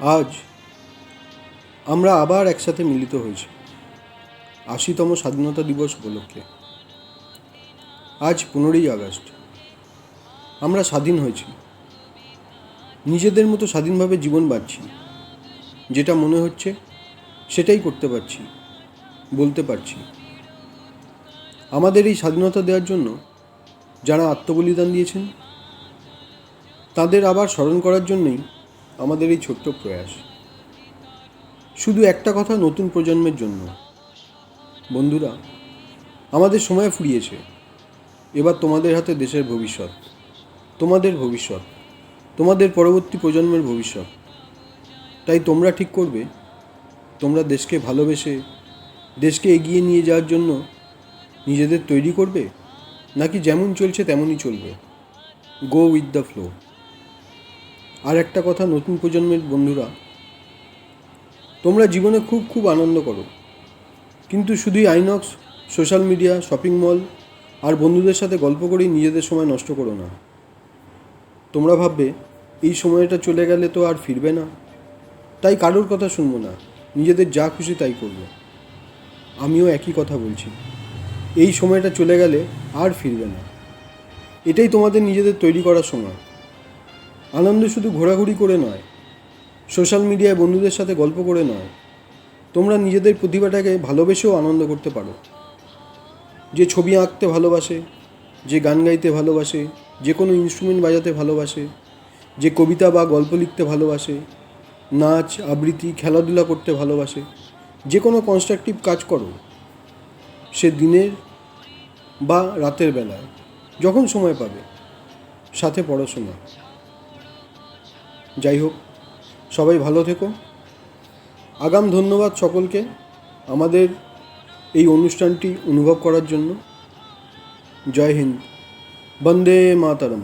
আজ আমরা আবার একসাথে মিলিত হয়েছি ৮০তম স্বাধীনতা দিবস উপলক্ষে। আজ ১৫ই আগস্ট। আমরা স্বাধীন হয়েছি, নিজেদের মতো স্বাধীনভাবে জীবন বাঁচছি। যেটা মনে হচ্ছে সেটাই করতে পারছি, বলতে পারছি। আমাদের এই স্বাধীনতা দেওয়ার জন্য যারা আত্মবলিদান দিয়েছেন তাদের আবার স্মরণ করার জন্যই আমাদের এই ছোট্ট প্রয়াস। শুধু একটা কথা নতুন প্রজন্মের জন্য, বন্ধুরা, আমাদের সময় ফুরিয়েছে। এবার তোমাদের হাতে দেশের ভবিষ্যৎ, তোমাদের ভবিষ্যৎ, তোমাদের পরবর্তী প্রজন্মের ভবিষ্যৎ। তাই তোমরা ঠিক করবে তোমরা দেশকে ভালোবেসে দেশকে এগিয়ে নিয়ে যাওয়ার জন্য নিজেদের তৈরি করবে, নাকি যেমন চলছে তেমনই চলবে, গো উইথ দ্য ফ্লো। আর একটা কথা নতুন প্রজন্মের বন্ধুরা, তোমরা জীবনে খুব খুব আনন্দ করো, কিন্তু শুধুই INOX, social media, shopping mall আর বন্ধুদের সাথে গল্প করেই নিজেদের সময় নষ্ট করো না। তোমরা ভাববে এই সময়টা চলে গেলে তো আর ফিরবে না, তাই কারোর কথা শুনবো না, নিজেদের যা খুশি তাই করবো। আমিও একই কথা বলছি, এই সময়টা চলে গেলে আর ফিরবে না। এটাই তোমাদের নিজেদের তৈরি করার সময়। আনন্দ শুধু ঘোরাঘুরি করে নয়, সোশ্যাল মিডিয়ায় বন্ধুদের সাথে গল্প করে নয়, তোমরা নিজেদের প্রতিভাটাকে ভালোবেসেও আনন্দ করতে পারো। যে ছবি আঁকতে ভালোবাসে, যে গান গাইতে ভালোবাসে, যে কোনো ইনস্ট্রুমেন্ট বাজাতে ভালোবাসে, যে কবিতা বা গল্প লিখতে ভালোবাসে, নাচ, আবৃত্তি, খেলাধুলা করতে ভালোবাসে, যে কোনো কনস্ট্রাকটিভ কাজ করো, সে দিনের বা রাতের বেলায় যখন সময় পাবে, সাথে পড়াশোনা। যাই হোক, সবাই ভালো থেকো। আগাম ধন্যবাদ সকলকে আমাদের এই অনুষ্ঠানটি অনুভব করার জন্য। জয় হিন্দ, বন্দে মাতরম।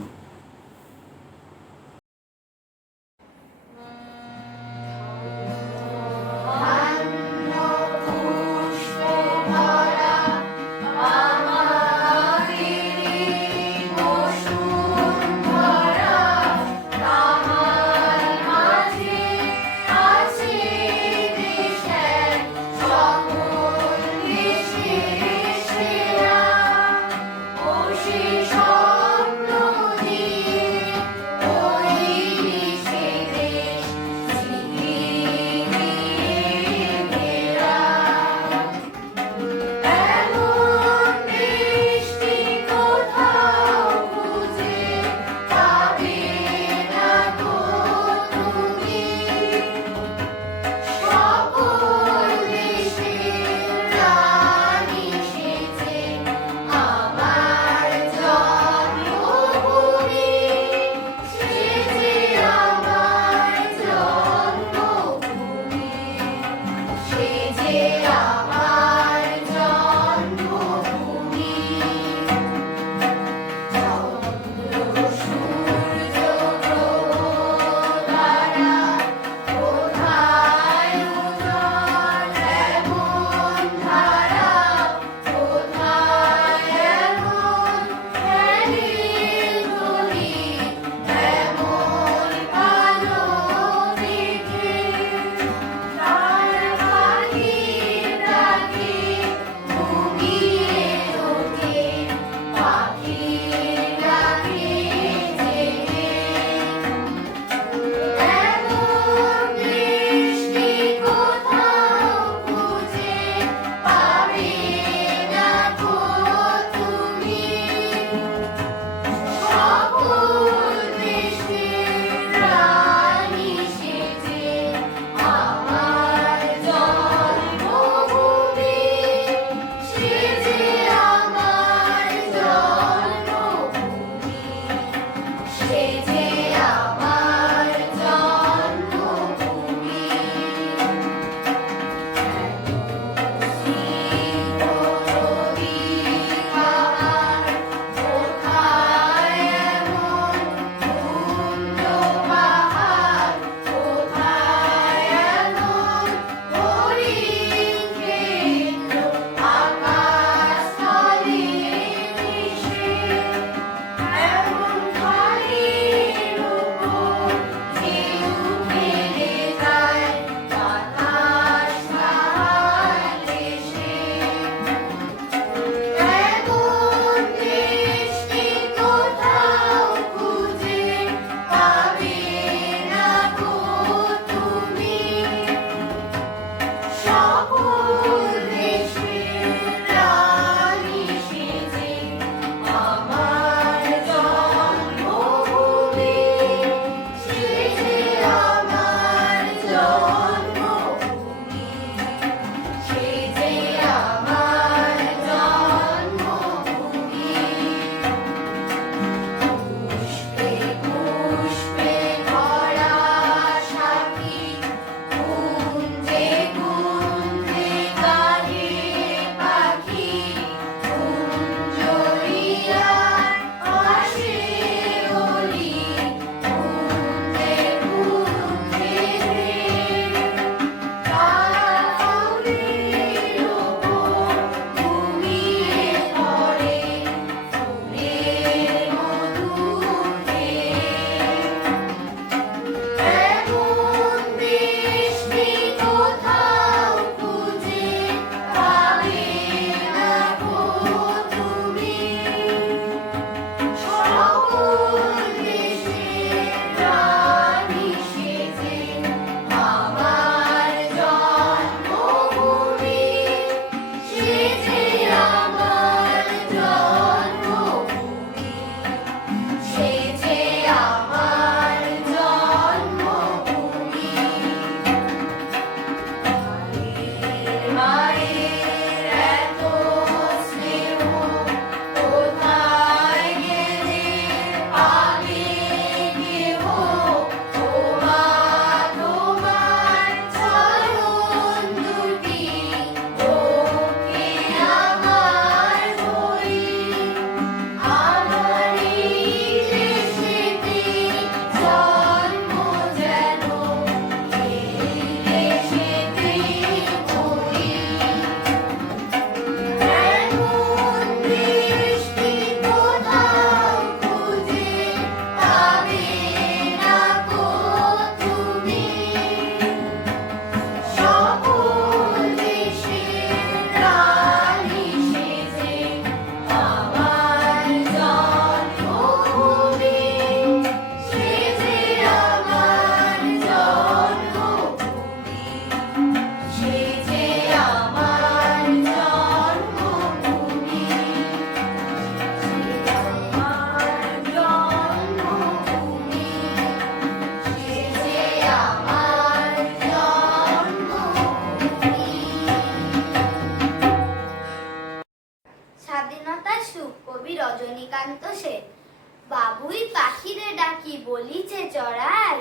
বলিছে চড়াই,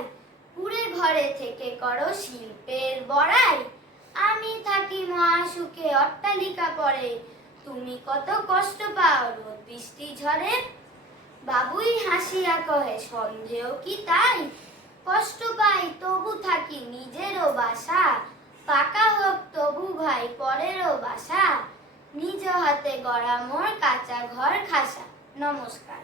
কুড়ে ঘরে থেকে করো শিল্পের বড়াই। আমি থাকি মহাসুখে অট্টালিকা পরে, তুমি কত কষ্ট পাও রোদ বৃষ্টি ঝড়ে। বাবুই হাসিয়া কহে সন্দেহ কি তাই, কষ্ট পাই তবু থাকি নিজেরও বাসা। পাকা হোক তবু ভাই পরেরও বাসা, নিজ হাতে গড়া মোর কাঁচা ঘর খাসা। নমস্কার।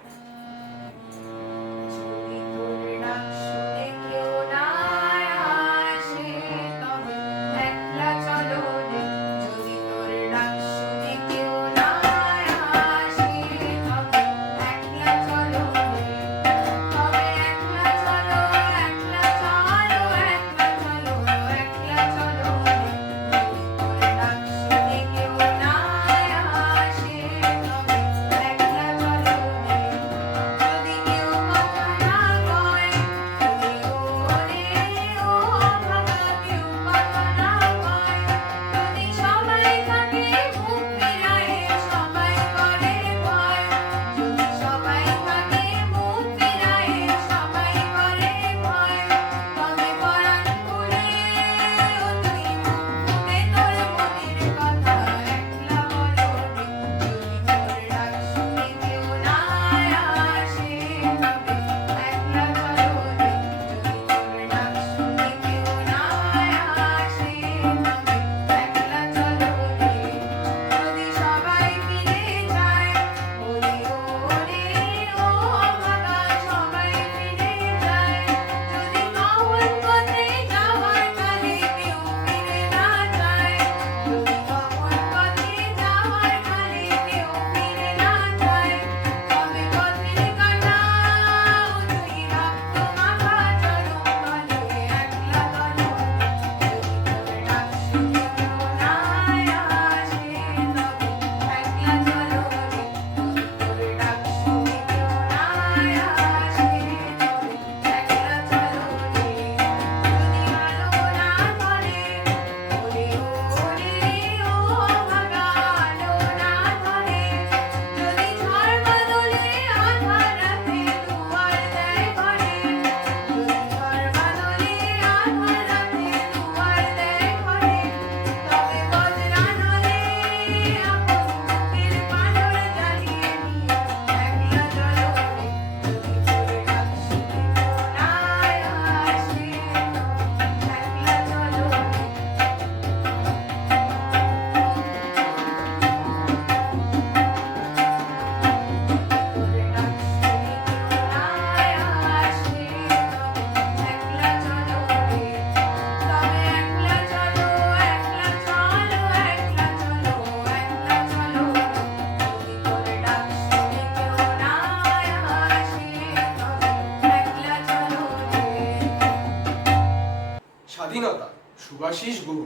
স্বাধীনতা সুভাষিস গুহ।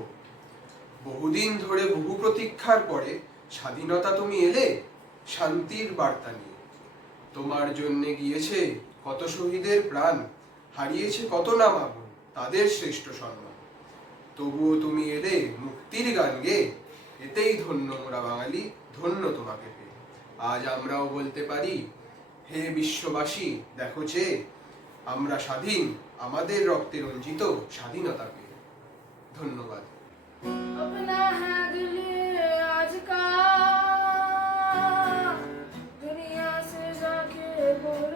বহুদিন ধরে বহু প্রতীক্ষার পরে স্বাধীনতা তুমি এলে শান্তির বার্তা নিয়ে। তোমার জন্যে গিয়েছে কত শহীদের প্রাণ, হারিয়েছে কত নামাবো তাদের শ্রেষ্ঠ সম্মান। তবুও তুমি এলে মুক্তির গান গে, এতেই ধন্য মোরা বাঙালি, ধন্য তোমাকে পেয়ে। আজ আমরাও বলতে পারি, হে বিশ্ববাসী দেখো যে আমরা স্বাধীন, আমাদের রক্তে রঞ্জিত স্বাধীনতা পেয়ে। ধন্যবাদ। अपना है दिल आज का, दुनिया से जाके बोल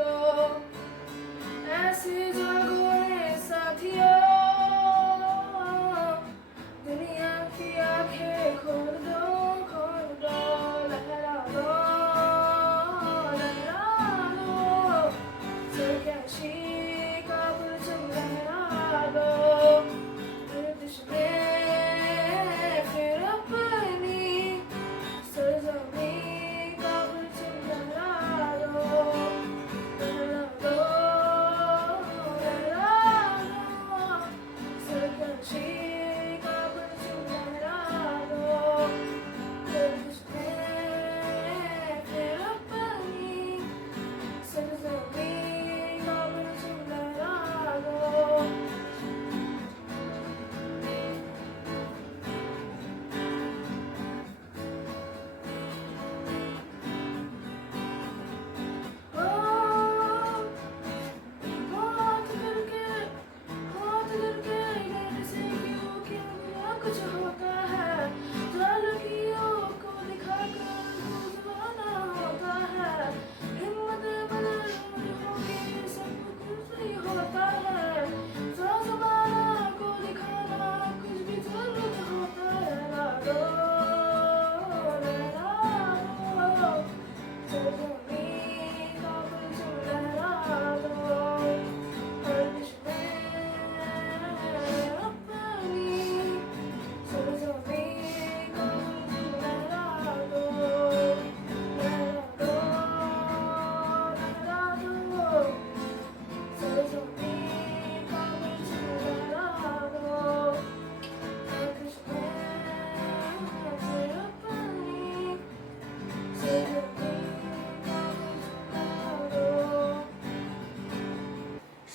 दो ऐसी जगहों में साथियों, दुनिया की आंखें खोल दो लहरा दो सरकशी का परचम लहरा दो।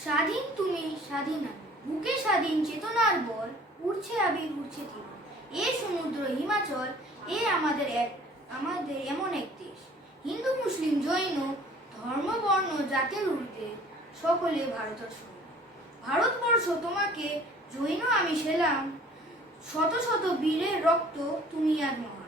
স্বাধীন তুমি স্বাধীন আমি, বুকে স্বাধীন চেতনার বল, উড়ছে আবির উড়ছে তীর, এ সমুদ্র হিমাচল, এ আমাদের এমন এক দেশ, হিন্দু মুসলিম জৈন ধর্ম বর্ণ জাতের ঊর্ধ্বে সকলে ভারতের সৈন্য। ভারতবর্ষ তোমাকে জৈন আমি সেলাম, শত শত বীরের রক্ত তুমি আর মহান।